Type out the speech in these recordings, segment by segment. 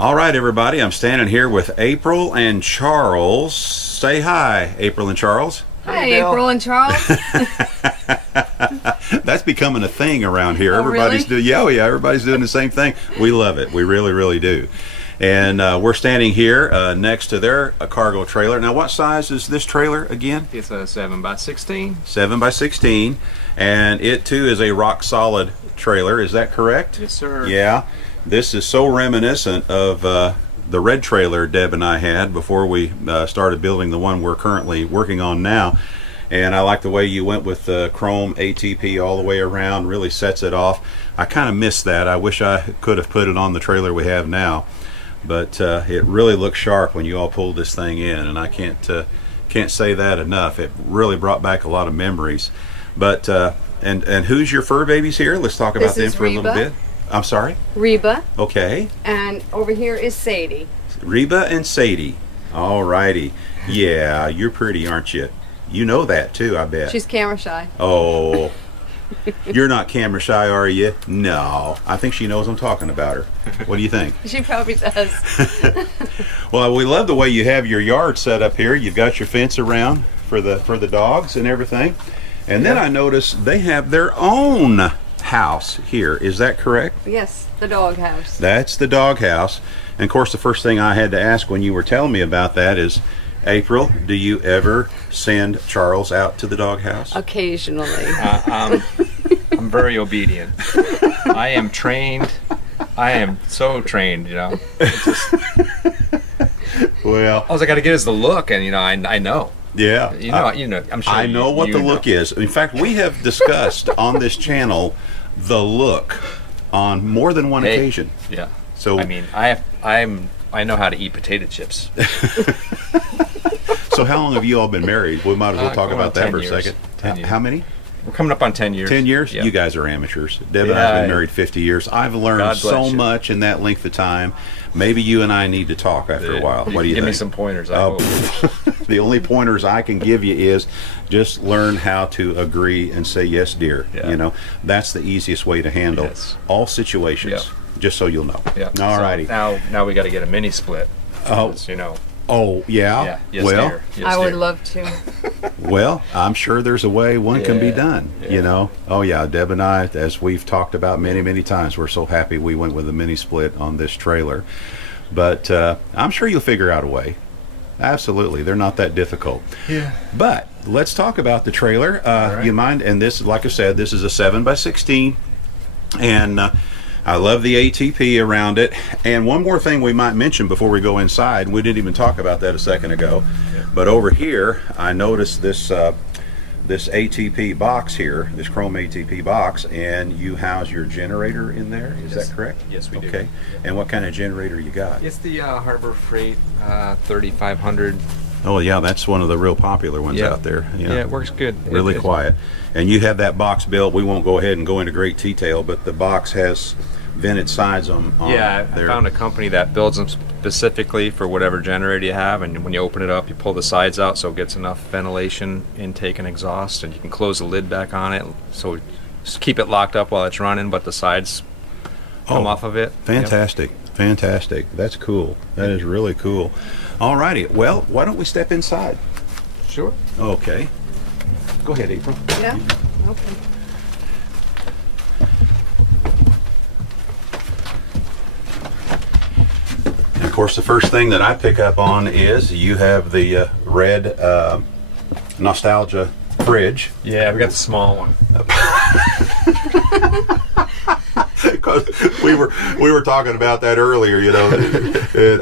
All right, everybody, I'm standing here with April and Charles. Say hi, April and Charles. Hi, April and Charles. That's becoming a thing around here. Oh, Everybody's really? yeah, everybody's doing the same thing. We love it. We really, really do. And we're standing here next to their cargo trailer. Now, what size is this trailer again? It's a 7x16. 7x16, and it too is a rock solid trailer. Is that correct? Yes, sir. Yeah. This is so reminiscent of the red trailer Deb and I had before we started building the one we're currently working on now. And I like the way you went with the chrome ATP all the way around. Really sets it off. I kind of missed that. I wish I could have put it on the trailer we have now. But it really looks sharp when you all pulled this thing in, and I can't say that enough. It really brought back a lot of memories. But and who's your fur babies here? Let's talk about them for a little bit. I'm sorry? Reba. Okay. And over here is Sadie. Reba and Sadie. All righty. Yeah, you're pretty, aren't you? You know that too, I bet. She's camera shy. Oh. You're not camera shy, are you? No. I think she knows I'm talking about her. What do you think? She probably does. Well, we love the way you have your yard set up here. You've got your fence around for the dogs and everything. And then I noticed they have their own house here. Is that correct? Yes, the dog house. That's the dog house. And of course, the first thing I had to ask when you were telling me about that is, April, do you ever send Charles out to the dog house? Occasionally. I'm very obedient. I am trained. I am so trained, you know. Well, all I got to get is the look, and I know. Yeah. You know. I'm sure. I know what the look is. In fact, we have discussed on this channel the look on more than one occasion. Yeah. So I mean, I know how to eat potato chips. So how long have you all been married? We might as well talk about that for a years. second. 10 years. How many? We're coming up on 10 years. 10 years? Yeah. You guys are amateurs. Deb and I have been married 50 years. I've learned God bless so you. much in that length of time. Maybe you and I need to talk after a while. What do you Give think? me some pointers. I hope. The only pointers I can give you is just learn how to agree and say yes, dear. Yeah. You know, that's the easiest way to handle all situations. Yep. Just so you'll know. Yeah. All righty. Now we got to get a mini split. Oh. You know. Oh, yeah? Yeah. Yes, well, dear. Yes, I would dear. love to. Well, I'm sure there's a way one can be Yeah, done, yeah. you know. Oh, yeah, Deb and I, as we've talked about many, many times, we're so happy we went with a mini split on this trailer. But I'm sure you'll figure out a way. Absolutely. They're not that difficult. Yeah. But let's talk about the trailer. right. You mind? And this, like I said, this is a 7x16. And I love the ATP around it. And one more thing we might mention before we go inside, we didn't even talk about that a second ago, but over here I noticed this this ATP box here, this chrome ATP box, and you house your generator in there. Is that correct? Yes, we do. Okay. And what kind of generator you got? It's the Harbor Freight 3500. Oh yeah, that's one of the real popular ones out there. Yeah, it works good. Really quiet. And you have that box built. We won't go ahead and go into great detail, but the box has vented sides on Yeah, I there. found a company that builds them specifically for whatever generator you have, and when you open it up, you pull the sides out so it gets enough ventilation, intake, and exhaust, and you can close the lid back on it, so just keep it locked up while it's running, but the sides come off of it. Fantastic. Fantastic. That's cool. That is really cool. All righty. Well, why don't we step inside? Yep. Sure. Okay. Go ahead, April. Yeah? Okay. And of course, the first thing that I pick up on is you have the red nostalgia fridge. Yeah, we got the small one. Because we were talking about that earlier, you know.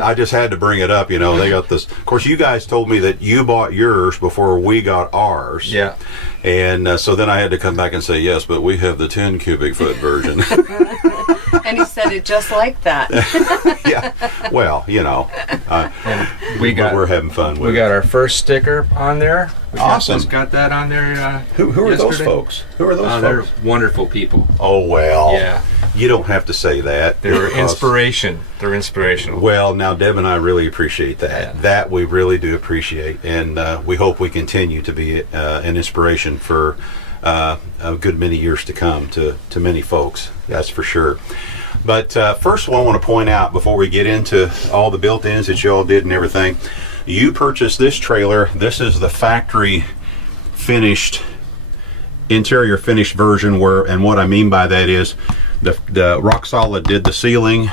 I just had to bring it up, you know. They got this. Of course, you guys told me that you bought yours before we got ours. Yeah. And so then I had to come back and say, yes, but we have the 10 cubic foot version. And he said it just like that. Yeah. Well, you know, And we're having fun with we got our first sticker on there. Awesome. Got that on there. Who are those yesterday. folks? Who are those They're folks? wonderful people. Oh, well. Yeah. You don't have to say that. They're because- inspiration. They're inspirational. Well, now Deb and I really appreciate that. Yeah. That we really do appreciate, and we hope we continue to be an inspiration for a good many years to come to many folks. That's for sure. But first, I want to point out before we get into all the built-ins that you all did and everything, you purchased this trailer. This is the factory finished, interior finished version. And what I mean by that is the Rock Solid did the ceiling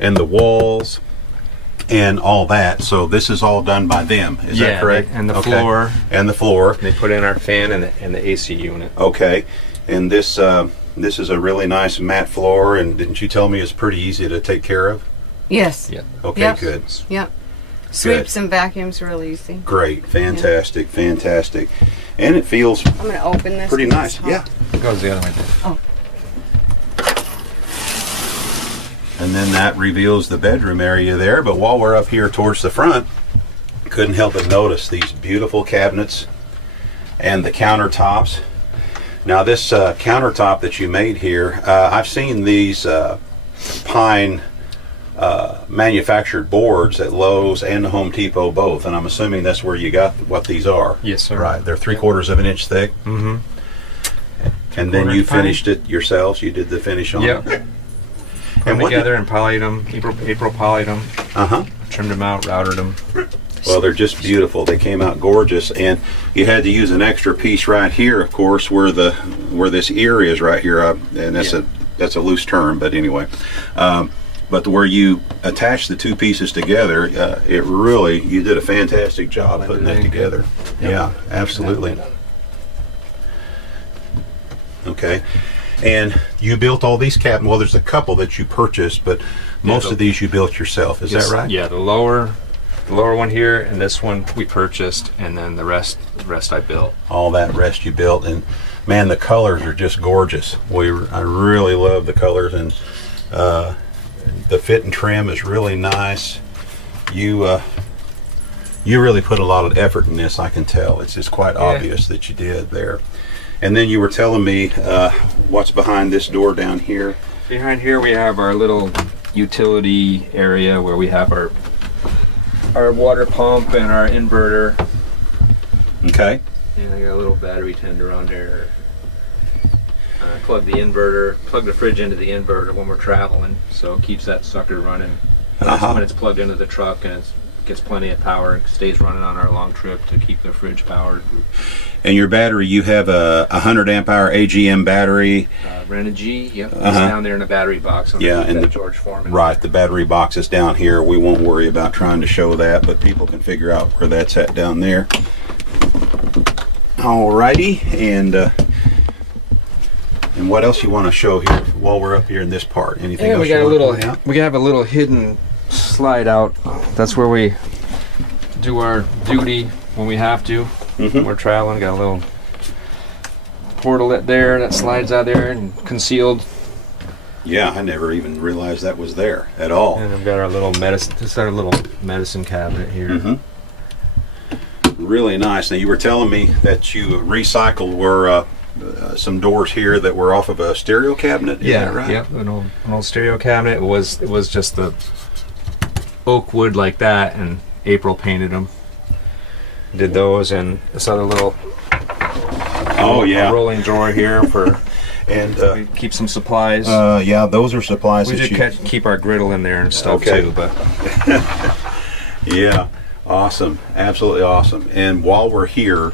and the walls and all that. So this is all done by them. Is that correct? And the floor. And the floor. They put in our fan and the AC unit. Okay. And this is a really nice matte floor. And didn't you tell me it's pretty easy to take care of? Yes. Yeah. Okay, Yep. good. Yep. Sweeps and vacuums real easy. Great. Fantastic. Fantastic. And it feels I'm going to open this. pretty 'cause nice. it's hot. Yeah. It goes the other way. Oh. And then that reveals the bedroom area there. But while we're up here towards the front, couldn't help but notice these beautiful cabinets and the countertops. Now this countertop that you made here, I've seen these pine manufactured boards at Lowe's and the Home Depot both, and I'm assuming that's where you got what these are. Yes, sir. Right, they're 3/4 of an inch thick. Mm-hmm. And then you 3/4 pine. finished it yourselves. You did the finish on Yep. it. Put them together and polyed them. April polyed them. Uh-huh. Trimmed them out, routed them. Well, they're just beautiful. They came out gorgeous, and you had to use an extra piece right here, of course, where this ear is right here, and that's a loose term, but anyway. But where you attach the two pieces together, you did a fantastic job putting that together. Yep. Yeah, absolutely. Okay. And you built all these cabinets. Well, there's a couple that you purchased, but most of these you built yourself. Is that right? Yeah, the lower one here and this one we purchased, and then the rest I built. All that rest you built, and man, the colors are just gorgeous. I really love the colors, and the fit and trim is really nice. You really put a lot of effort in this, I can tell. It's just quite obvious that you did there. And then you were telling me what's behind this door down here. Behind here we have our little utility area where we have our water pump and our inverter. Okay. And I got a little battery tender on there. Plug the fridge into the inverter when we're traveling, so it keeps that sucker running. When it's plugged into the truck, and it gets plenty of power, it stays running on our long trip to keep the fridge powered. And your battery, you have a 100 amp hour AGM battery. Renogy, yep. It's down there in the battery box. And the George Foreman. Right, the battery box is down here. We won't worry about trying to show that, but people can figure out where that's at down there. Alrighty, and what else you want to show here while we're up here in this part? Anything else? We have a little hidden slide out. That's where we do our duty when we have to. When we're traveling. Got a little portalet there that slides out there and concealed. Yeah, I never even realized that was there at all. And we've got our little medicine cabinet here. Really nice. Now you were telling me that you recycled some doors here that were off of a stereo cabinet. Is that right? Yep, an old stereo cabinet. It was just the oak wood like that, and April painted them. Did those, and this other little rolling drawer here for we keep some supplies. Those are supplies. We did keep our griddle in there and stuff too, but yeah, awesome, absolutely awesome. And while we're here,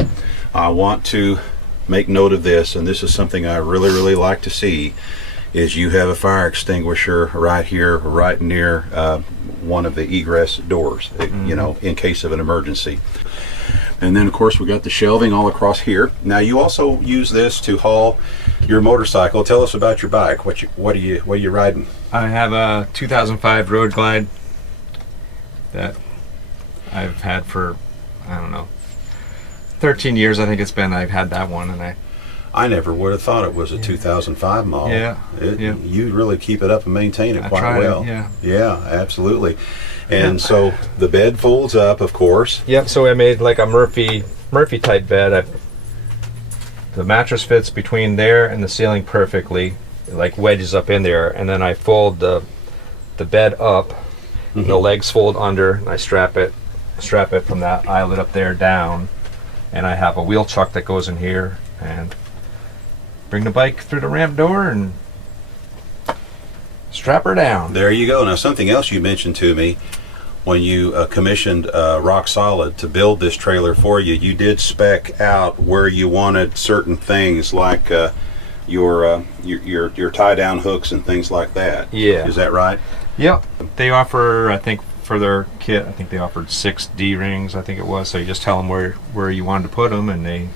I want to make note of this, and this is something I really like to see, is you have a fire extinguisher right here, right near one of the egress doors, in case of an emergency. And then of course we got the shelving all across here. Now you also use this to haul your motorcycle. Tell us about your bike. What are you riding? I have a 2005 Road Glide that I've had for, I don't know, 13 years I think it's been. I've had that one, and I never would have thought it was a 2005 model. Yeah. You really keep it up and maintain it quite well. Yeah, absolutely. And so the bed folds up, of course. Yep. So I made like a Murphy type bed. The mattress fits between there and the ceiling perfectly, like wedges up in there, and then I fold the bed up. The legs fold under, and I strap it from that eyelet up there down, and I have a wheel chuck that goes in here, and bring the bike through the ramp door and strap her down. There you go. Now, something else you mentioned to me when you commissioned Rock Solid to build this trailer for you, you did spec out where you wanted certain things like your tie-down hooks and things like that. Yeah. Is that right? Yep. They offer, I think, for their kit, I think they offered 6 D-rings, I think it was. So you just tell them where you wanted to put them, and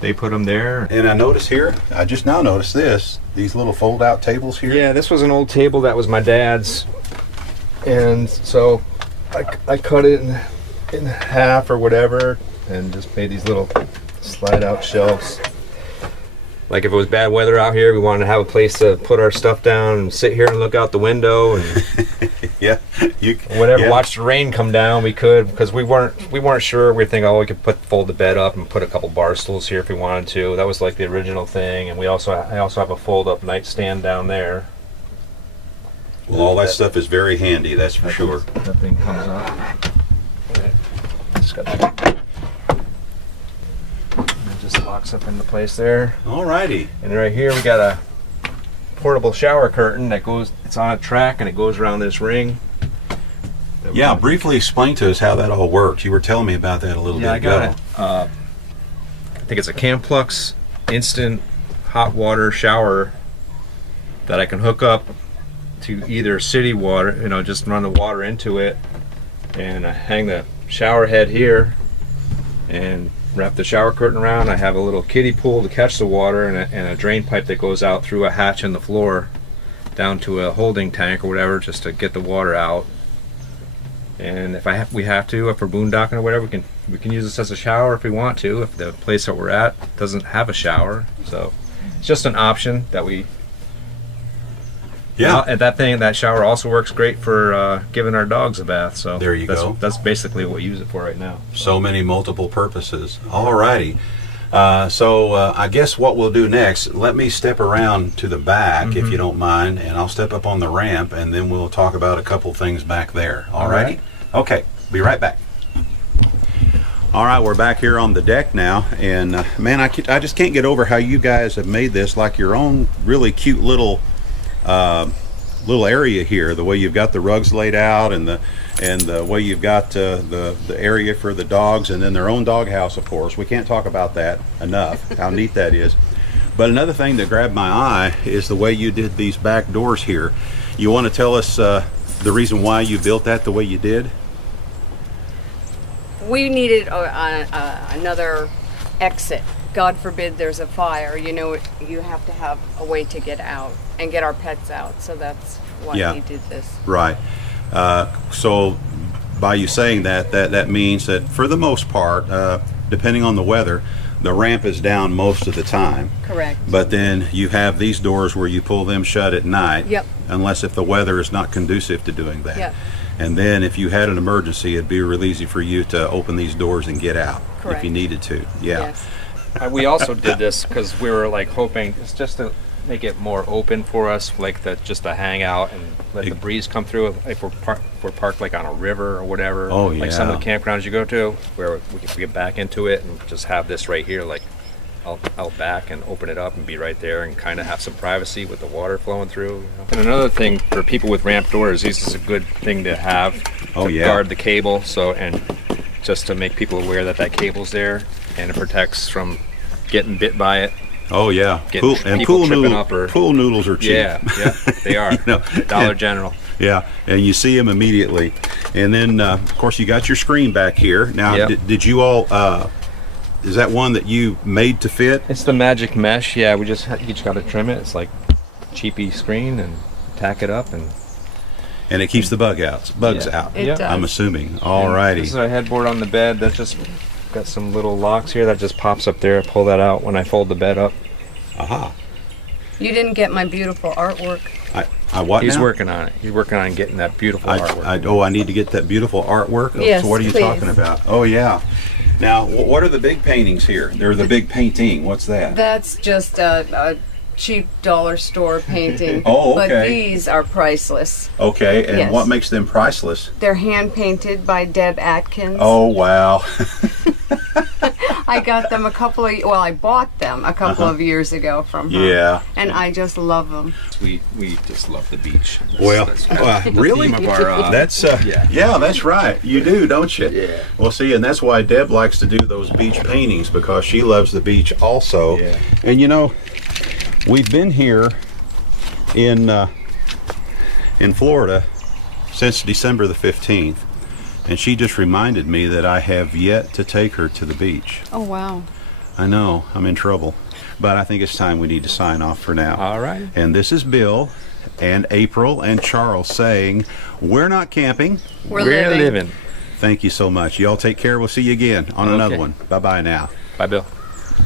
they put them there. And I notice here, I just now noticed these little fold-out tables here. Yeah, this was an old table that was my dad's, and so I cut it in half or whatever, and just made these little slide-out shelves. Like if it was bad weather out here, we wanted to have a place to put our stuff down and sit here and look out the window and yeah, watch the rain come down. We could, because we weren't sure. We think, we could fold the bed up and put a couple bar stools here if we wanted to. That was like the original thing. And I also have a fold up nightstand down there. Well, all that stuff is very handy, that's for sure. That thing comes up. Just got that. Just locks up into place there. Alrighty. And right here we got a portable shower curtain that it's on a track and it goes around this ring. Yeah, briefly explain to us how that all works. You were telling me about that a little bit ago. Yeah, I got it. I think it's a Camplux instant hot water shower that I can hook up to either city water, just run the water into it, and I hang the shower head here and wrap the shower curtain around. I have a little kiddie pool to catch the water and a drain pipe that goes out through a hatch in the floor down to a holding tank or whatever, just to get the water out. And if if we're boondocking or whatever, we can use this as a shower if we want to, if the place that we're at doesn't have a shower. So it's just an option that we. Yeah. And that shower also works great for giving our dogs a bath. So there you go. That's basically what we use it for right now. So many multiple purposes. Alrighty. So I guess what we'll do next, let me step around to the back if you don't mind, and I'll step up on the ramp, and then we'll talk about a couple things back there. Alrighty? Okay. Be right back. All right, we're back here on the deck now, and man, I just can't get over how you guys have made this like your own really cute little area here. The way you've got the rugs laid out, and the way you've got the area for the dogs, and then their own dog house, of course. We can't talk about that enough, how neat that is. But another thing that grabbed my eye is the way you did these back doors here. You want to tell us the reason why you built that the way you did? We needed another exit. God forbid there's a fire. You have to have a way to get out and get our pets out. So that's why we did this. Right. So by you saying that means that for the most part, depending on the weather, the ramp is down most of the time. Correct. But then you have these doors where you pull them shut at night. Yep. Unless if the weather is not conducive to doing that. Yep. And then if you had an emergency, it'd be real easy for you to open these doors and get out. Correct. If you needed to. Yeah. Yes. We also did this because we were hoping it's just to make it more open for us, just to hang out and let the breeze come through. If we're parked on a river or whatever, like some of the campgrounds you go to, where we can get back into it and just have this right here, out back, and open it up and be right there and kind of have some privacy with the water flowing through. And another thing for people with ramp doors, this is a good thing to have to guard the cable. And just to make people aware that cable's there, and it protects from getting bit by it. Oh yeah, pool noodles are cheap. Yeah, they are. Dollar General. Yeah, and you see them immediately. And then, of course, you got your screen back here. Now, did you all? Is that one that you made to fit? It's the Magic Mesh. Yeah, you just got to trim it. It's like cheapy screen and tack it up, and it keeps the bugs out. It does. I'm assuming. Alrighty. This is a headboard on the bed. That's just got some little locks here that just pops up there. I pull that out when I fold the bed up. Aha. You didn't get my beautiful artwork. He's working on it. He's working on getting that beautiful artwork. I need to get that beautiful artwork? Yes, so what are you please. talking about? Oh, yeah. Now, what are the big paintings here? They're the big painting. What's that? That's just a cheap dollar store painting. Oh, okay. But these are priceless. Okay, and Yes. what makes them priceless? They're hand painted by Deb Atkins. Oh, wow. I got them I bought them a couple of years ago from her. Yeah. And I just love them. We just love the beach. Well, really? Theme of our, That's yeah, that's right. You do, don't you? Yeah. Well, see, and that's why Deb likes to do those beach paintings, because she loves the beach also. Yeah. And you know, we've been here in Florida since December the 15th, and she just reminded me that I have yet to take her to the beach. Oh, wow. I know, I'm in trouble, but I think it's time we need to sign off for now. All right. And this is Bill and April and Charles saying, we're not camping. We're living. Thank you so much. Y'all take care. We'll see you again on another Okay. one. Bye-bye now. Bye, Bill.